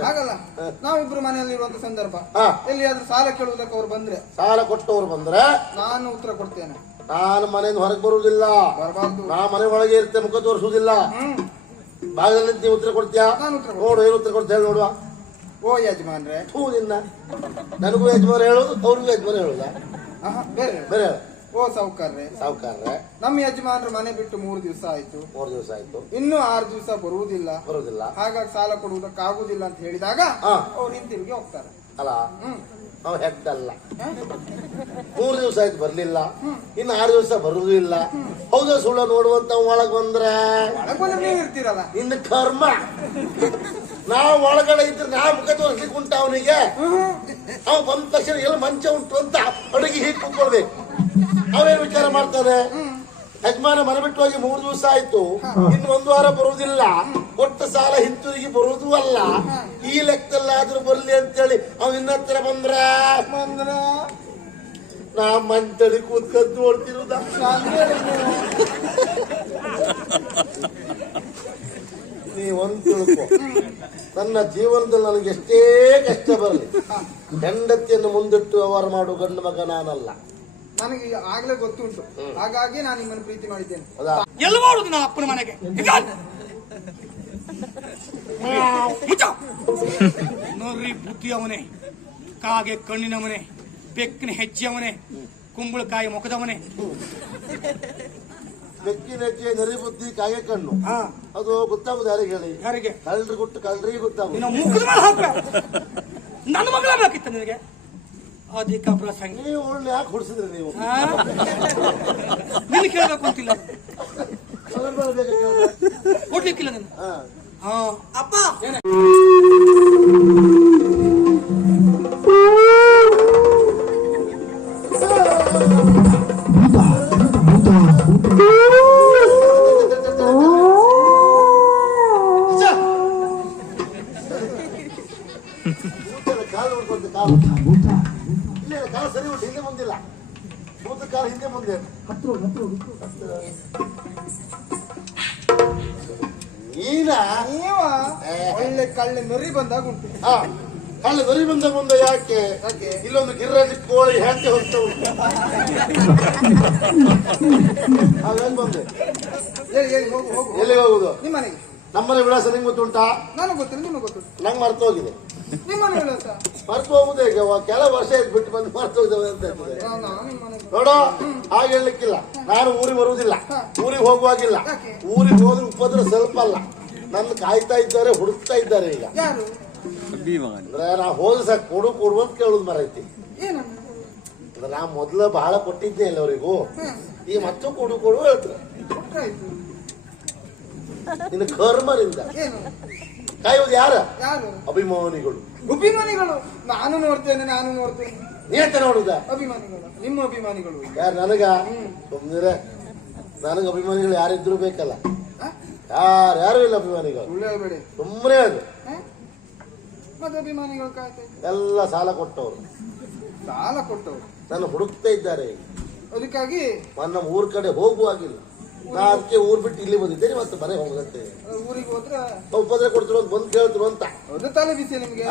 ಹಾಗಲ್ಲ. ನಾವಿಬ್ರು ಮನೆಯಲ್ಲಿ ಇರುವಂತ ಸಂದರ್ಭ. ಹಾ. ಎಲ್ಲಿಯಾದ್ರೂ ಸಾಲ ಕೇಳುವುದಕ್ಕೆ ಅವ್ರು ಬಂದ್ರೆ. ಸಾಲ ಕೊಟ್ಟವ್ರು ಬಂದ್ರೆ ನಾನು ಉತ್ತರ ಕೊಡ್ತೇನೆ. ನಾನು ಮನೆಯಿಂದ ಹೊರಗೆ ಬರುವುದಿಲ್ಲ. ಬರಬಾರ್ದು. ನಾ ಮನೆ ಒಳಗೆ ಇರುತ್ತೆ ಮುಖ ತೋರಿಸುವುದಿಲ್ಲ. ಹ್ಮ್. ಭಾಗದಲ್ಲಿ ನೀವು ಉತ್ತರ ಕೊಡ್ತೀಯಾ? ನಾನು ಉತ್ತರ ಕೊಡ್ತೇನೆ. ನೋಡು ಏನು ಉತ್ತರ ಕೊಡ್ತೇವೆ ಹೇಳಿ ನೋಡುವ. ಓ ಯಜಮಾನ್ರೆ. ಹೂ ನಿನ್ನ. ನನಗೂ ಯಜಮಾನ ಹೇಳೋದು ಅವ್ರಿಗೂ ಯಜಮಾನ ಹೇಳುದ ಆಹಾ, ಬೇರೆ. ಬೇರೆ. ಹೇಳು. ಓ ಸೌಕರ್ಯ ಸಾವುಕಾರ್ರೆ. ನಮ್ಮ ಯಜಮಾನರು ಮನೆ ಬಿಟ್ಟು ಮೂರು ದಿವಸ ಆಯ್ತು. ಮೂರು ದಿವಸ ಆಯ್ತು. ಇನ್ನು ಆರು ದಿವಸ ಬರುವುದಿಲ್ಲ. ಬರುವುದಿಲ್ಲ. ಹಾಗಾಗಿ ಸಾಲ ಕೊಡುವುದಕ್ಕಾಗುವುದಿಲ್ಲ ಅಂತ ಹೇಳಿದಾಗ. ಅವ್ರು ಹಿಂತಿರುಗಿ ಹೋಗ್ತಾರೆ. ಅಲ್ಲ? ನಾವು ಹೆಡ್ ಮೂರು ದಿವಸ ಆಯ್ತು ಬರ್ಲಿಲ್ಲ. ಇನ್ನು ಆರು ದಿವಸ ಬರುವುದಿಲ್ಲ. ಹೌದ ಸುಳ್ಳ ನೋಡುವಂತ ಒಳಗ್ ಬಂದ್ರೆ? ಇರ್ತೀರಲ್ಲ. ಇನ್ನು ಕರ್ಮ. ನಾವು ಒಳಗಡೆ ಇದ್ರೆ ನಾ ಮುಖ ತೋರಿಸ್ಲಿಕ್ಕೆ ಉಂಟ ಅವನಿಗೆ? ಅವ್ ಬಂದ ತಕ್ಷಣ ಎಲ್ಲ ಮಂಚ ಉಂಟು ಅಂತ ಅಡುಗೆ ಹೀಗೆ ಕುತ್ಕೊಳ್ಬೇಕು. ಅವೇನ್ ವಿಚಾರ ಮಾಡ್ತಾರೆ ಯಜಮಾನ ಮನೆ ಬಿಟ್ಟು ಹೋಗಿ ಮೂರು ದಿವಸ ಆಯ್ತು. ಇನ್ನು ಒಂದು ವಾರ ಬರುವುದಿಲ್ಲ. ಕೊಟ್ಟ ಸಾಲ ಹಿಂತಿರುಗಿ ಬರುವುದು ಅಲ್ಲ. ಈ ಲೆಕ್ಕದಲ್ಲಾದ್ರೂ ಬರ್ಲಿ ಅಂತೇಳಿ ಅವ್ ಇನ್ನತ್ರ ಬಂದ್ರ? ಬಂದ್ರ ನಾ ಮಂಚಳಿ ಕೂತ್ಕೊಂಡು ನೀ ನೀವೊಂದು ತಿಳ್ಕೊ. ನನ್ನ ಜೀವನದಲ್ಲಿ ನನಗೆ ಎಷ್ಟೇ ಕಷ್ಟ ಬರಲಿ. ಹೆಂಡತಿಯನ್ನು ಮುಂದಿಟ್ಟು ವ್ಯವಹಾರ ಮಾಡು ಗಂಡು ಮಗ ನಾನಲ್ಲ. ನನಗೆ ಆಗ್ಲೇ ಗೊತ್ತುಂಟು. ಹಾಗಾಗಿ ನಾನು ನಿಮ್ಮನ್ನು ಪ್ರೀತಿ ಮಾಡಿದ್ದೇನೆ. ಎಲ್ಲ ಮಾಡುದು ನಾ ಅಪ್ಪನ ಮನೆಗೆ? ನೋಡ್ರಿ ಬುದ್ಧಿ ಅವನೇ ಕಾಗೆ ಕಣ್ಣಿನವನೇ ಬೆಕ್ಕಿನ ಹೆಜ್ಜೆಯವನೇ ಕುಂಬಳಕಾಯಿ ಮುಖದವನೇ. ಬೆಕ್ಕಿನ ಹೆಜ್ಜೆ ನರಿ ಬುದ್ಧಿ ಕಾಗೆ ಕಣ್ಣು. ಹಾ. ಅದು ಗೊತ್ತಾಗುದು ಯಾರಿಗೆ ಹೇಳಿ? ಯಾರಿಗೆ? ಕಳ್ರಿ ಕೊಟ್ಟು ಕಳ್ಳರಿಗೆ ಗೊತ್ತಾಗುದು ನನ್ನ ಮಗಳ ಬೇಕಿತ್ತ ನಿನಗೆ? ಅಧಿಕ ಪ್ರಸಂಗ. ನೀವು ಒಳ್ಳೆ ಯಾಕೆ ಹೊಡಿಸಿದ್ರಿ ನೀವು? ನಿನ್ನ ಕೇಳಬೇಕು ಅಂತಿಲ್ಲ. ಕೊಡ್ಲಿಕ್ಕಿಲ್ಲ ನೀನು ಅಪ್ಪ! ನೀನಾ? ನೀವ ಒಳ್ಳೆ ಕಳ್ಳೆ ನೊರಿ ಬಂದಾಗ ಉಂಟು. ಹಾ ನೊರಿ ದೊರಿ ಬಂದ ಮುಂದೆ ಯಾಕೆ? ಇಲ್ಲೊಂದು ಗಿರ್ರಾಜ ಕೋಳಿ ಹ್ಯಾಂಕೆ ಹೋಗ್ತಾ ಉಂಟು. ಬಂದೆ? ಹೇಳಿ ಹೇಳಿ ಹೋಗು ಹೋಗು. ಎಲ್ಲಿಗೆ ಹೋಗುದು? ನಿಮ್ಮನೆ ನಮ್ಮನೆ ವಿಳಾಸ ನಿಮ್ಗೆ ಗೊತ್ತುಂಟಾ? ನನಗೆ ಗೊತ್ತಿಲ್ಲ ನಿಮಗೆ ಗೊತ್ತುಂಟು. ನಂಗೆ ಮರ್ತು ಮರ್ತು ಹೋಗುದು ಹೇಗೆ ಕೆಲ ವರ್ಷ ಆಯ್ತು ಬಿಟ್ಟು ಬಂದು ಮರ್ತು ಹೋಗ್ತವೆ ಅಂತ ಹೇಳ್ತದೆ ನಾನು ನಾನು ನಿಮ್ಮ ನೋಡೋ ಹಾಗೆ ಹೇಳಲಿಕ್ಕಿಲ್ಲ. ನಾನು ಊರಿಗೆ ಬರುವುದಿಲ್ಲ. ಊರಿಗೆ ಹೋಗುವಾಗಿಲ್ಲ? ಊರಿಗೆ ಹೋದ್ರೆ ಉಪದ್ರ ಸ್ವಲ್ಪ ಅಲ್ಲ. ನನ್ನ ಕಾಯ್ತಾ ಇದ್ದಾರೆ ಹುಡುಕ್ತಾ ಇದ್ದಾರೆ ಈಗ. ಅಂದ್ರೆ ನಾ ಹೋದ್ರೆ ಸಾಕು ಕೊಡು ಕೊಡು ಅಂತ ಕೇಳುದು ಮರೈತಿ ನಾ ಮೊದ್ಲು ಬಹಳ ಕೊಟ್ಟಿದ್ದೆ ಇಲ್ಲ ಅವರಿಗೂ. ಈಗ ಮತ್ತೆ ಕೊಡು ಕೊಡು ಹೇಳ್ತಾರೆ. ಇನ್ನು ನಿನ್ನ ಕರ್ಮರಿಂದ ಕಾಯೋದು ಯಾರ? ಯಾರು ಅಭಿಮಾನಿಗಳು. ಅಭಿಮಾನಿಗಳು. ನಾನು ನೋಡ್ತೇನೆ ನಾನು ನೋಡ್ತೇನೆ. ನೀತ ನೋಡುದ? ಅಭಿಮಾನಿಗಳು. ನಿಮ್ಮ ಅಭಿಮಾನಿಗಳು. ಯಾರು ನನಗ? ಸುಮ್ಮನೆ ನನಗ ಅಭಿಮಾನಿಗಳು ಯಾರಿದ್ರು ಬೇಕಲ್ಲ? ಯಾರು ಯಾರು ಇಲ್ಲ ಅಭಿಮಾನಿಗಳು. ಸುಳ್ಳು ಹೇಳ್ಬೇಡಿ. ಸುಮ್ಮನೆ ಅದು? ಮತ್ತೆ ಅಭಿಮಾನಿಗಳು ಕಾಯ್ತಾ. ಎಲ್ಲ ಸಾಲ ಕೊಟ್ಟವರು. ಸಾಲ ಕೊಟ್ಟವರು? ನನ್ನ ಹುಡುಕ್ತಾ ಇದ್ದಾರೆ. ಅದಕ್ಕಾಗಿ? ನನ್ನ ಊರ್ ಕಡೆ ಹೋಗುವಾಗಿಲ್ಲ. ನಾ ಅದಕ್ಕೆ ಊರ್ ಬಿಟ್ಟು ಇಲ್ಲಿ ಬಂದಿದ್ದೇನೆ ಮತ್ತೆ ಮನೆ ಹೋಗುದಂತೆ ಅಹ್, ಊರಿಗೆ ಹೋದ್ರೆ ಉಪದ್ರ ಕೊಡ್ತಿರೋ ಅಂತ ಬಂದು ಕೇಳ್ತಿರೋ ಅಂತ. ತಲೆ ಬಿಸಿ ನಿಮ್ಗೆ?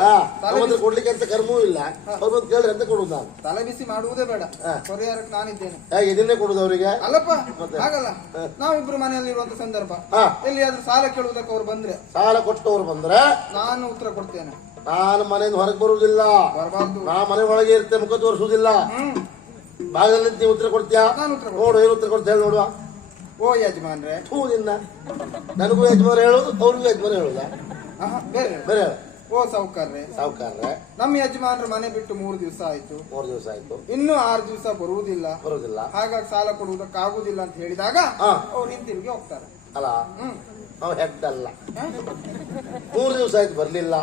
ಉಪದ್ರ ಕೊಡ್ಲಿಕ್ಕೆ ಅಂತ ಕರ್ಮೂ ಇಲ್ಲ. ಅವ್ರು ಬಂದು ಕೇಳಿದ್ರೆ ಅಂತ ಕೊಡುದು ನಾನು? ತಲೆ ಬಿಸಿ ಮಾಡುವುದೇ ಬೇಡ. ಪರಿಹಾರಕ್ಕೆ ನಾನಿದ್ದೇನೆ. ಹೇಗೆ ಇದನ್ನೇ ಕೊಡುದು ಅವರಿಗೆ? ಅಲ್ಲಪ್ಪ ಆಗಲ್ಲ ಹಾಗಲ್ಲ. ನಾವಿಬ್ರು ಮನೆಯಲ್ಲಿ ಇರುವಂತ ಸಂದರ್ಭ. ಎಲ್ಲಿಯಾದ್ರೂ ಸಾಲ ಕೇಳುವುದಕ್ಕೆ ಅವ್ರು ಬಂದ್ರೆ. ಸಾಲ ಕೊಟ್ಟವ್ರು ಬಂದ್ರೆ? ನಾನು ಉತ್ತರ ಕೊಡ್ತೇನೆ. ನಾನು ಮನೆಯಿಂದ ಹೊರಗೆ ಬರುವುದಿಲ್ಲ. ನಾ ಮನೆ ಒಳಗೆ ಇರುತ್ತೆ ಮುಖ ತೋರಿಸುವುದಿಲ್ಲ. ಭಾಗದಲ್ಲಿ ನೀವು ಉತ್ತರ ಕೊಡ್ತೀಯಾ. ನೋಡು ಏನು ಉತ್ತರ ಕೊಡ್ತೇವೆ ಹೇಳಿ ನೋಡುವ. ಓ ಯಜಮಾನ್ರೆ. ಥೂ ನಿನ್ನ. ನನಗೂ ಯಜಮಾನ ಹೇಳೋದು ಅವ್ರಿಗೂ ಯಜಮಾನ ಹೇಳುದ? ಆಹಾ, ಬೇರೆ ಬೇರೆ ಹೇಳು. ಓ ಸಾವುಕಾರ್ರೆ. ಸೌಕರ್ರೆ ನಮ್ಮ ಯಜಮಾನ್ರು ಮನೆ ಬಿಟ್ಟು ಮೂರು ದಿವಸ ಆಯ್ತು. ಮೂರು ದಿವಸ ಆಯ್ತು. ಇನ್ನು ಆರು ದಿವಸ ಬರುವುದಿಲ್ಲ. ಬರುವುದಿಲ್ಲ. ಹಾಗಾಗಿ ಸಾಲ ಕೊಡುವುದಕ್ಕಾಗುವುದಿಲ್ಲ ಅಂತ ಹೇಳಿದಾಗ ಹಾ. ಅವ್ರು ಹಿಂತಿರುಗಿ ಹೋಗ್ತಾರೆ. ಅಲ್ಲ ಹ್ಮ್. ನಾವು ಹೆಡ್ ಅಲ್ಲ ಮೂರು ದಿವಸ ಆಯ್ತು ಬರ್ಲಿಲ್ಲ.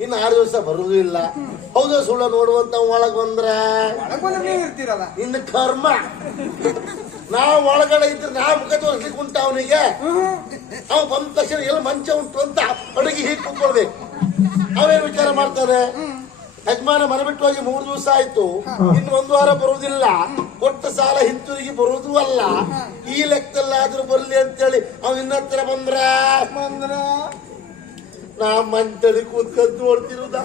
ಇನ್ನು ಆರು ದಿವಸ ಬರುದು ಇಲ್ಲ ಹೌದಾ ಸುಳ್ಳ ನೋಡುವಂತ ಒಳಗ್ ಬಂದ್ರೆ? ಒಳಗ್ ಬಂದ್ರೆ ನೀವು ಇರ್ತೀರಲ್ಲ. ಇನ್ನು ಕರ್ಮ. ನಾವು ಒಳಗಡೆ ಇದ್ರೆ ನಾ ಮುಖ ತೋರಿಸ್ಲಿಕ್ಕೆ ಉಂಟ ಅವನಿಗೆ? ಅವ ಬಂದ ತಕ್ಷಣ ಎಲ್ಲ ಮಂಚ ಉಂಟು ಅಂತ ಅಡುಗೆ ಹೀಗೆ ಕುತ್ಕೊಳ್ಬೇಕು. ಅವೇನ್ ವಿಚಾರ ಮಾಡ್ತಾರೆ? ಯಜಮಾನ ಮನೆ ಬಿಟ್ಟು ಹೋಗಿ ಮೂರು ದಿವಸ ಆಯ್ತು. ಇನ್ನು ಒಂದು ವಾರ ಬರುವುದಿಲ್ಲ. ಕೊಟ್ಟ ಸಾಲ ಹಿಂತಿರುಗಿ ಬರುವುದೂ ಅಲ್ಲ. ಈ ಲೆಕ್ಕದಲ್ಲಾದ್ರೂ ಬರಲಿ ಅಂತೇಳಿ ಅವ್ ಇನ್ನತ್ರ ಬಂದ್ರ? ಬಂದ್ರ? ನಾ ಮಂಚಳಿ ಕೂತ್ಕದ್ದು ನೋಡ್ತಿರುದ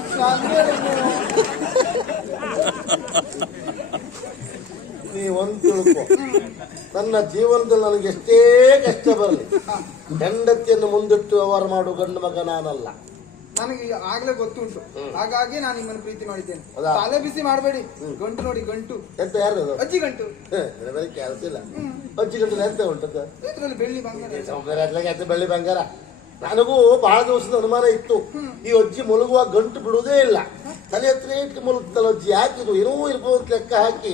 ನೀವೊಂದು ತಿಳ್ಕೊ. ನನ್ನ ಜೀವನದಲ್ಲಿ ನನಗೆ ಎಷ್ಟೇ ಕಷ್ಟ ಬರಲಿ ಹೆಂಡತಿಯನ್ನು ಮುಂದಿಟ್ಟು ವ್ಯವಹಾರ ಮಾಡು ಗಂಡು ಮಗ ನಾನಲ್ಲ. ನನಗೆ ಈಗ ಆಗ್ಲೇ ಗೊತ್ತುಂಟು. ಹಾಗಾಗಿ ನಾನು ನಿಮ್ಮನ್ನು ಪ್ರೀತಿ ಮಾಡಿದ್ದೇನೆ? ತಲೆ ಬಿಸಿ ಮಾಡಬೇಡಿ. ಗಂಟು ನೋಡಿ ಗಂಟು. ಎಂತ ಯಾರು ಅಜ್ಜಿ ಗಂಟು. ಕೆಲಸ ಇಲ್ಲ. ಅಜ್ಜಿ ಗಂಟು ಎಂತ ಇದ್ರಲ್ಲಿ ಬೆಳ್ಳಿ ಬಂಗಾರ. ಬೆಳ್ಳಿ ಬಂಗಾರ. ನನಗೂ ಬಹಳ ದಿವಸದ ಅನುಮಾನ ಇತ್ತು. ಈ ಅಜ್ಜಿ ಮುಳುಗುವ ಗಂಟು ಬಿಡುವುದೇ ಇಲ್ಲ. ತಲೆ ಹತ್ರ ಇಟ್ಟು ಮುಳುಗ್ತಲ್ಲ ಅಜ್ಜಿ? ಹಾಕಿದ್ರು ಏನೂ ಇರ್ಬೋದು ಲೆಕ್ಕ ಹಾಕಿ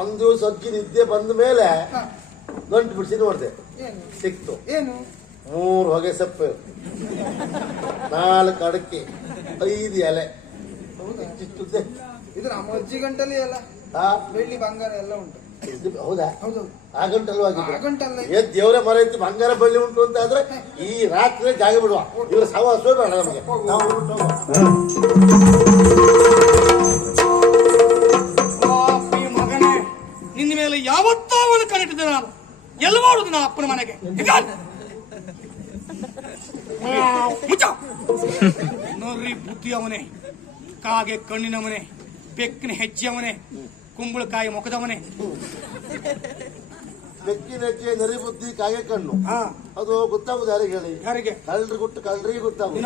ಒಂದ್ ದಿವಸ ಅಜ್ಜಿ ನಿದ್ದೆ ಬಂದ ಮೇಲೆ ಗಂಟು ಬಿಡಿಸಿ ನೋಡಿದೆ ಸಿಕ್ತು. ಏನು? ಮೂರು ಹೊಗೆ ಸೊಪ್ಪು ನಾಲ್ಕು ಅಡಕೆ ಐದು ಎಲೆ. ಇದು ನಮ್ಮ ಅಜ್ಜಿ ಗಂಟಲ್ಲಿ ಎಲ್ಲ ಬೆಳ್ಳಿ ಬಂಗಾರ ಎಲ್ಲ ಉಂಟು. ಹೌದಾ? ಹೌದು ಆ ಗಂಟಲ್ವ ಆಗಿದೆ ಆ ಗಂಟಲ್ಲ ಏ ದೇವರೇ ಮರ ಇತ್ತು ಬಂಗಾರ ಬಳ್ಳಿ ಉಂಟು ಅಂತ ಆದ್ರೆ ಈ ರಾತ್ರಿ ಜಾಗ ಬಿಡುವ. ಇವ್ರ ಸವಾಸವೇ ಬೇಡ ನಮಗೆ. ನಾವು ಮಗನೇ ನಿನ್ನ ಮೇಲೆ ಯಾವತ್ತೋ ಒಂದು ಕಣ್ಣಿಟ್ಟಿದ್ದೆ ನಾನು. ಎಲ್ಲಿ ಮಾಡುದು ನಾ ಅಪ್ಪನ ಮನೆಗೆ? ಮುಚ್ಚ. ನೋಡ್ರಿ ಬುದ್ಧಿ ಅವನೇ. ಕಾಗೆ ಕಣ್ಣಿನವನೇ ಬೆಕ್ಕಿನ ಹೆಜ್ಜೆಯವನೇ ಕುಂಬಳಕಾಯಿ ಮುಖದವನೇ. ಬೆಕ್ಕಿನ ನೆಕ್ಕಿ ನರಿ ಬುದ್ಧಿ ಕಾಗೆ ಕಣ್ಣು. ಹಾ. ಅದು ಗೊತ್ತಾಗುದು ಯಾರಿಗೆ ಹೇಳಿ? ಯಾರಿಗೆ? ಕಳ್ಳರಿ ಗುಟ್ಟು ಕಳ್ರಿಗೆ ಗೊತ್ತಾಗುದು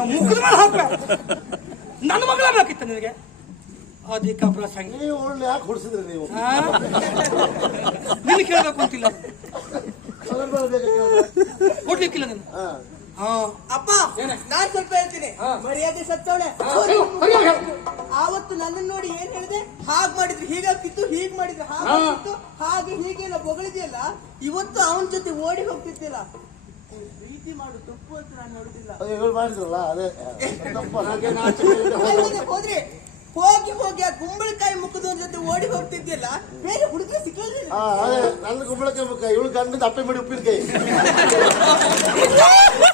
ನಿನ್ನ ಮಗಳ ಬೇಕಿತ್ತು ನಿನಗೆ? ಅಧಿಕ ಪ್ರಸಂಗ. ನೀವು ಒಳ್ಳೆ ಯಾಕೆ ಹೊಡಿಸಿದ್ರಿ ನೀವು? ನೀನು ಕೇಳಬೇಕು ಅಂತಿಲ್ಲ. ಕೊಡ್ಲಿಕ್ಕಿಲ್ಲ ನೀನು ಅಪ್ಪ? ನಾನ್ ಸ್ವಲ್ಪ ಹೇಳ್ತೀನಿ. ಮರ್ಯಾದೆ ಸತ್ತವಳೆ. ಆವತ್ತು ನನ್ನನ್ನು ನೋಡಿ ಏನ್ ಹೇಳಿದೆ? ಹಾಗ್ ಮಾಡಿದ್ರು. ಹೀಗಾಗ್ತಿತ್ತು ಹೀಗ್ ಮಾಡಿದ್ರು. ಹಾಗಾಗ್ತಿತ್ತು ಹಾಗೆ ಹೀಗೆಲ್ಲ ಬೊಗಳಿದೆಯಲ್ಲ ಇವತ್ತು ಅವನ ಜೊತೆ ಓಡಿ ಹೋಗ್ತಿದ್ದಿಲ್ಲ. ಪ್ರೀತಿ ಮಾಡು ತಪ್ಪು ಅಂತ ನಾನು ನೋಡುದಿಲ್ಲ. ಅದು ಮಾಡಿದ್ರಲ್ಲ ಅದೇ. ಹೋದ್ರೆ ಹೋಗಿ ಹೋಗಿ ಆ ಕುಂಬಳಕಾಯಿ ಮುಖದವ್ರ ಜೊತೆ ಓಡಿ ಹೋಗ್ತಿದ್ದಿಲ್ಲ ಬೇರೆ ಹುಡುಗ ಸಿಕ್ಕಲಿಲ್ಲ ನನ್ನ ಗುಂಬಳಕಾಯಿ ಮುಖ. ಇವಳು ಗಂಡದ ಅಪ್ಪೆ ಮಾಡಿ ಉಪ್ಪಿನಕಾಯಿ.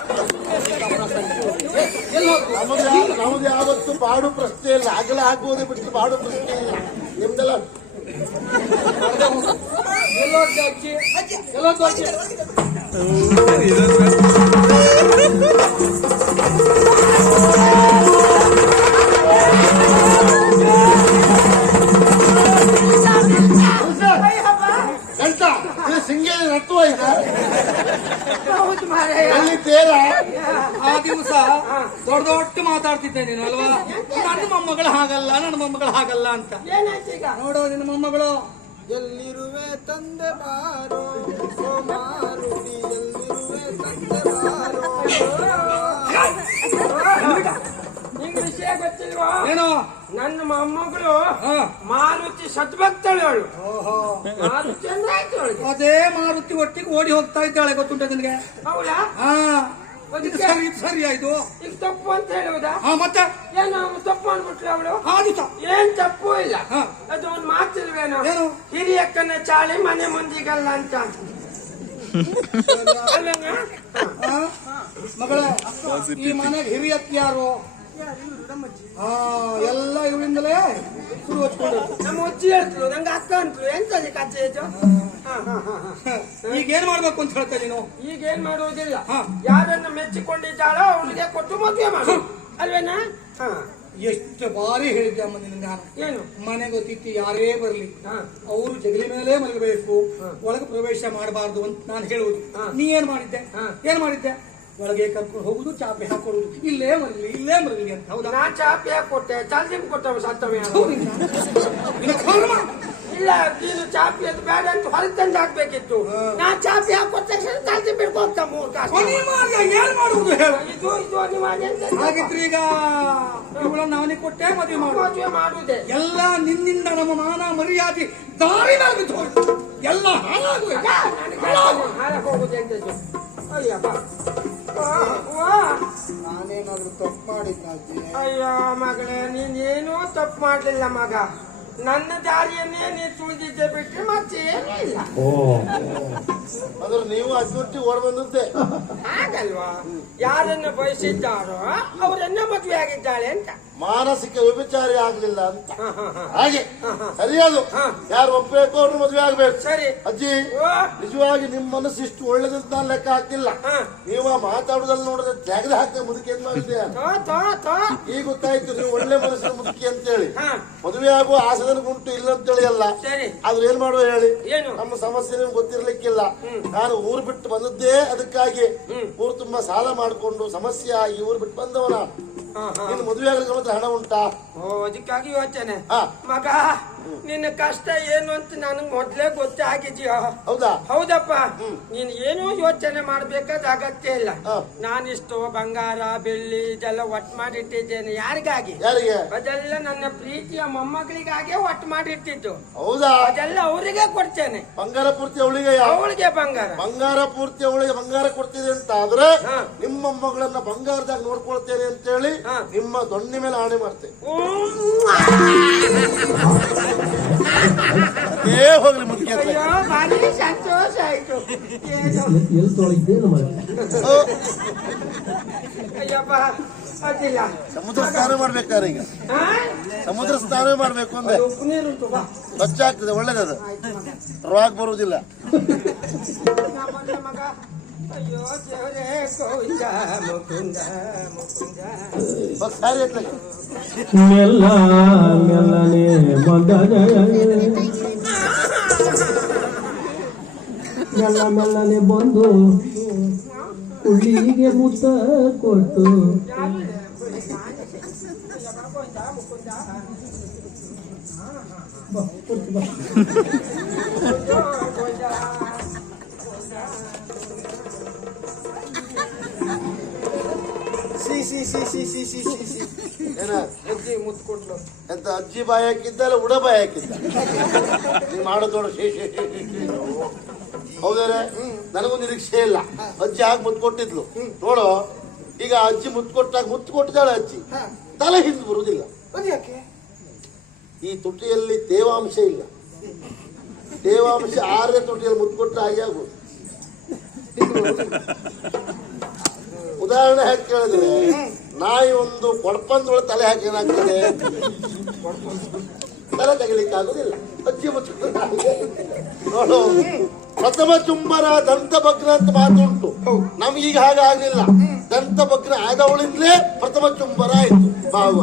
ನಮಗೆ ಯಾವ- ನಮಗೆ ಯಾವತ್ತು ಬಾಡು ಪ್ರಶ್ನೆ ಇಲ್ಲ. ಅಗಲ ಹಾಕುವುದೇ ಬಿಟ್ಟು ಬಾಡು ಪ್ರಶ್ನೆ ಇಲ್ಲ. ನಿಮ್ದೆಲ್ಲ? ಎಲ್ಲೋದ್ದೆ ರಟ್ಟು ಆಯ್ತಾ ಎಲ್ಲಿ ತೇರ? ಆ ದಿವಸ ದೊಡ್ಡ ದೊಡ್ಡ ಮಾತಾಡ್ತಿದ್ದೆ ನೀನು ಅಲ್ವಾ? ನನ್ನ ಮೊಮ್ಮಗಳು ಹಾಗಲ್ಲ ನನ್ನ ಮೊಮ್ಮಗಳು ಹಾಗಲ್ಲ ಅಂತ. ನೋಡು ನಿನ್ನ ಮೊಮ್ಮಗಳು. ಎಲ್ಲಿರುವೆ ತಂದೆ ಬಾರೋ? ಎಲ್ಲಿರುವೆ ತಂದೆ ಬಾರೋ? ನಿಂಗೆ ಗೊತ್ತಿಲ್ವಾ? ಏನು? ನನ್ನ ಮೊಮ್ಮಗಳು ಹಾ. ಮಾರುತಿ ಸದ್ಭಕ್ತಳು ಅವಳು. ಮಾರುತಿ ಅಂದ್ರೆ ಆಯ್ತು ಅವಳಿಗೆ. ಅದೇ ಮಾರುತಿ ಒಟ್ಟಿಗೆ ಓಡಿ ಹೋಗ್ತಾ ಇದ್ದಾಳೆ ಗೊತ್ತುಂಟ ನಿನಗೆ? ಅವಳ ಹಾ. ಇದು ಸರಿ ಇದು ಸರಿ ಆಯ್ತು. ಈಗ ತಪ್ಪು ಅಂತ ಹೇಳುವುದಾ? ಹಾ ಮತ್ತೆ? ಏನು ಅವನು ತಪ್ಪು ಅಂದ್ಬಿಟ್ಲು ಅವಳು? ಅದು ದಿವಸ ಏನ್ ತಪ್ಪು ಇಲ್ಲ. ಹಾ. ಅದು ಒಂದು ಮಾತಿಲ್ವೇನೋ? ಏನು? ಹಿರಿಯಕ್ಕನ ಚಾಳಿ ಮನೆ ಮುಂದಿಗಲ್ಲ ಅಂತ. ಮಗಳ ಆ? ಮಗಳೇ ಈ ಮನೆಗೆ ಹಿರಿಯತ್ ಯಾರು? ಹಾ ಎಲ್ಲ ಇವರಿಂದಲೇ ಶುರು ಹಚ್ಕೊಂಡು ನಮ್ಮ ಅಜ್ಜಿ ಹೇಳ್ತಿದ್ರು ನಂಗೆ ಅಕ್ಕ ಅಂಟ್ಲು ಎಂತ ಕಜ್ಜೆ. ಈಗ ಏನ್ ಮಾಡ್ಬೇಕು ಅಂತ ಹೇಳ್ತಾ ನೀನು? ಈಗ ಏನ್ ಮಾಡುವುದಿಲ್ಲ. ಯಾರನ್ನ ಮೆಚ್ಚಿಕೊಂಡಿದ್ದಾಳೋ ಅವನಿಗೆ ಕೊಟ್ಟು ಮದುವೆ ಮಾಡು. ಅಲ್ವೇನಾ? ಹಾ. ಎಷ್ಟು ಬಾರಿ ಹೇಳಿದ್ದೆ ಅಮ್ಮ ನಿನ್ನ ನಾನು. ಏನು? ಮನೆಗೆ ಅತಿಥಿ ಯಾರೇ ಬರಲಿ ಹಾ. ಅವರು ಜಗಲಿ ಮೇಲೆ ಮಲಗಬೇಕು ಒಳಗೆ ಪ್ರವೇಶ ಮಾಡಬಾರ್ದು ಅಂತ ನಾನು ಹೇಳುವುದು. ನೀ ಏನ್ ಮಾಡಿದ್ದೆ. ಏನ್ ಮಾಡಿದ್ದೆ? ಒಳಗೆ ಕರ್ಕೊಂಡು ಹೋಗುದು ಚಾಪೆ ಹಾಕೊಡುದು ಇಲ್ಲೇ ಮರಲಿ ಇಲ್ಲೇ ಮರಲಿ ಅಂತ. ಹೌದಾ? ನಾ ಚಾಪೆ ಕೊಟ್ಟೆ ಚಾಲ್ಜಿಂಗ್ ಕೊಟ್ಟವ ಸತ್ತವ. ಇಲ್ಲ ನೀನು ಚಾಪಿ ಅದು ಬೇಡ ಅಂತ ಹೊರಗೆ ತಂದು ಹಾಕ್ಬೇಕಿತ್ತು. ನಾ ಚಾಪಿ ಹಾಕೊಟ್ಟ ತಕ್ಷಣ ಚಾಲ್ದಿ ಬಿಡ್ಕೊಂತ ಮೂರ್ ಕಾಸು. ಏನ್ ಮಾಡುವುದು ಹೇಳು. ಇದು ಇದು ಅನಿವಾರ್ಯ ಹಾಗಿದ್ರೆ ಈಗ ಇವಳನ್ನ ಅವನಿಗೆ ಕೊಟ್ಟೆ ಮದುವೆ ಮಾಡು. ಮದುವೆ ಮಾಡುದೆ ಎಲ್ಲ ನಿನ್ನಿಂದ ನಮ್ಮ ಮಾನ ಮರ್ಯಾದೆ ದಾರಿ ಬಿದ್ದು. ಎಲ್ಲ ಹಾಳಾಗುವ? ಹಾಳಾಗ ಹೋಗುದು ಎಂತದ್ದು ಅಯ್ಯಪ್ಪ. ನಾನೇನಾದ್ರೂ ತಪ್ಪು ಮಾಡಿದ್ನ ಅಯ್ಯೋ ಮಗಳೇ ನೀನೇನೂ ತಪ್ಪು ಮಾಡ್ಲಿಲ್ಲ ಮಗ. ನನ್ನ ದಾರಿಯನ್ನೇ ನೀ ತುಳಿದಿದ್ದೆ ಬಿಟ್ರೆ ಮತ್ತೆ ಏನೂ ಇಲ್ಲ ಅಂದ್ರೆ ನೀವು ಅದ್ಬಿಟ್ಟು ಓಡ್ ಬಂದದ್ದೆ ಹಾಗಲ್ವಾ? ಯಾರನ್ನ ಬಯಸಿದ್ದಾರೋ ಅವರನ್ನ ಮದುವೆ ಆಗಿದ್ದಾಳೆ ಅಂತ. ಮಾನಸಿಕ ವ್ಯಭಿಚಾರಿ ಆಗ್ಲಿಲ್ಲ ಅಂತ. ಹ, ಹ, ಹ. ಹಾಗೆ. ಸರಿಯಾದು. ಯಾರು ಒಪ್ಪಬೇಕು ಅವ್ರ ಮದುವೆ ಆಗ್ಬೇಕು. ಸರಿ. ಅಜ್ಜಿ ಓ, ನಿಜವಾಗಿ ನಿಮ್ಮ ಮನಸ್ಸು ಇಷ್ಟು ಒಳ್ಳೇದಂತ ನಾನು ಲೆಕ್ಕ ಹಾಕಿಲ್ಲ. ಹಾ. ನೀವು ಆ ಮಾತಾಡುದಲ್ಲಿ ನೋಡಿದ್ರೆ ತೆಗೆದು ಹಾಕ ಮುದುಕಿ ಅಂತ ಮಾಡಿದ್ದೆ ತೋ, ತೋ, ತೋ. ಈಗ ಗೊತ್ತಾಯ್ತು ನೀವು ಒಳ್ಳೆ ಮನಸ್ಸಿನ ಮುದುಕಿ ಅಂತೇಳಿ. ಹೇಳಿ ಮದುವೆ ಆಗುವ ಆಸೆದನ ಉಂಟು ಇಲ್ಲ ಅಂತೇಳಿ ಅಲ್ಲ. ಆದ್ರೆ ಏನ್ ಮಾಡುವ ಹೇಳಿ? ನಮ್ಮ ಸಮಸ್ಯೆ ನಿಮ್ಗೆ ಗೊತ್ತಿರ್ಲಿಕ್ಕಿಲ್ಲ. ನಾನು ಊರು ಬಿಟ್ಟು ಬಂದದ್ದೇ ಅದಕ್ಕಾಗಿ. ಊರು ತುಂಬಾ ಸಾಲ ಮಾಡಿಕೊಂಡು ಸಮಸ್ಯೆ ಆಗಿ ಊರು ಬಿಟ್ಟು ಬಂದವನ. ನಿನ್ನ ಮದುವೆ ಆಗಲಿಕ್ಕೆ ಮಾತ್ರ ಹಣ ಉಂಟಾ? ಓ ಅದಕ್ಕಾಗಿ ಯೋಚನೆ. ಮಗ ನಿನ್ನ ಕಷ್ಟ ಏನು ಅಂತ ನನಗ್ ಮೊದ್ಲೇ ಗೊತ್ತೇ ಆಗಿದ್ಯೋ? ಹೌದಾ? ಹೌದಪ್ಪ. ನೀನ್ ಏನೂ ಯೋಚನೆ ಮಾಡ್ಬೇಕಾದ ಅಗತ್ಯ ಇಲ್ಲ. ನಾನಿಷ್ಟು ಬಂಗಾರ ಬೆಳ್ಳಿ ಇದೆಲ್ಲ ಒಟ್ಟು ಮಾಡಿಟ್ಟಿದ್ದೇನೆ. ಯಾರಿಗಾಗಿ? ಯಾರಿಗೆ? ಅದೆಲ್ಲ ನನ್ನ ಪ್ರೀತಿಯ ಮೊಮ್ಮಗಳಿಗಾಗೆ ಒಟ್ಟು ಮಾಡಿಟ್ಟಿದ್ದು. ಹೌದಾ? ಅದೆಲ್ಲ ಅವರಿಗೆ ಕೊಡ್ತೇನೆ. ಬಂಗಾರ ಪೂರ್ತಿ ಅವಳಿಗೆ ಅವಳಿಗೆ ಬಂಗಾರ. ಬಂಗಾರ ಪೂರ್ತಿ ಅವಳಿಗೆ ಬಂಗಾರ ಕೊಡ್ತಿದೆ ಅಂತ ಆದ್ರೆ. ನಿಮ್ಮ ಮೊಮ್ಮಗಳನ್ನ ಬಂಗಾರದಾಗ ನೋಡ್ಕೊಳ್ತೇನೆ ಅಂತ ಹೇಳಿ. ನಿಮ್ಮ ದೊಣ್ಣೆ ಮೇಲೆ ಆಣೆ ಮಾಡ್ತೆ. ಏ ಹೋಗ್ಲಿ ಮುಖ್ಯ ಅಯ್ಯೋ ಭಾರಿ ಸಂತೋಷ ಆಯ್ತು. ಏನು? ಓ, ಅಯ್ಯಪ್ಪ ಅದಿಲ್ಲ ಸಮುದ್ರ ಸ್ನಾನ ಮಾಡ್ಬೇಕಾರೆ ಈಗ? ಸಮುದ್ರ ಸ್ನಾನ ಮಾಡ್ಬೇಕು ಅಂದ್ರೆ ಉಪ್ಪು ಸ್ವಚ್ಛ ಆಗ್ತದೆ ಒಳ್ಳೇದದು. ರೋಗ ಬರುವುದಿಲ್ಲ. मेला मेला ने बंदा जाया मेला मेला ने बंदो ಉಳಿಗೆ ಮುತ್ತ ಕೊಟ್ಟು ಬಾ C C C C C C C ಏನ? ಅಜ್ಜಿ ಮುತ್ತು ಕೊಟ್ಲು. ಎಂತ ಅಜ್ಜಿ ಬಾಯಿ ಹಾಕಿದ್ದ ಅಲ್ಲ ಉಡ ಬಾಯಿ ಹಾಕಿದ್ದ? ನೀವು ಮಾಡೋದು ನೋಡು ಶೇ ಶೇ ಶೇ ಶೇ ಶೇ. ಹೌದಾರೆ ನನಗೂ ನಿರೀಕ್ಷೆ ಇಲ್ಲ. ಅಜ್ಜಿ ಹಾಕಿ ಮುತ್ತು ಕೊಟ್ಟಿದ್ಲು. ನೋಡು ಈಗ ಅಜ್ಜಿ ಮುತ್ತು ಕೊಟ್ಟಾಗ ಮುತ್ತು ಕೊಟ್ಟಿದ್ದಾಳೆ ಅಜ್ಜಿ. ತಲೆ ಹಿಂದೆ ಬರುವುದಿಲ್ಲ ಈ ತುಟಿಯಲ್ಲಿ ತೇವಾಂಶ ಇಲ್ಲ. ತೇವಾಂಶ ಆರನೇ ತುಟಿಯಲ್ಲಿ ಮುತ್ತು ಕೊಟ್ಟ ಹಾಗೆ ಆಗುದು. ಉದಾಹರಣೆ ಹಾಕಿ ಕೇಳಿದ್ರೆ, ನಾಯಿ ಒಂದು ಕೊಡ್ಪಂದೊಳ ತಲೆ ಹಾಕಿ ಏನಾಗ್ತದೆ? ತಲೆ ತೆಗಿಲಿಕ್ಕೆ ಆಗುದಿಲ್ಲ. ಅಜ್ಜಿ ಪ್ರಥಮ ಚುಂಬರ ದಂತ ಭಗ್ನ ಅಂತ ಮಾತುಂಟು ನಮ್ಗೀಗ ಹಾಗೆ ಆಗ್ಲಿಲ್ಲ. ದಂತ ಭಗ್ನ ಆದವಳಿಂದಲೇ ಪ್ರಥಮ ಚುಂಬರ ಆಯ್ತು. ಭಾವ.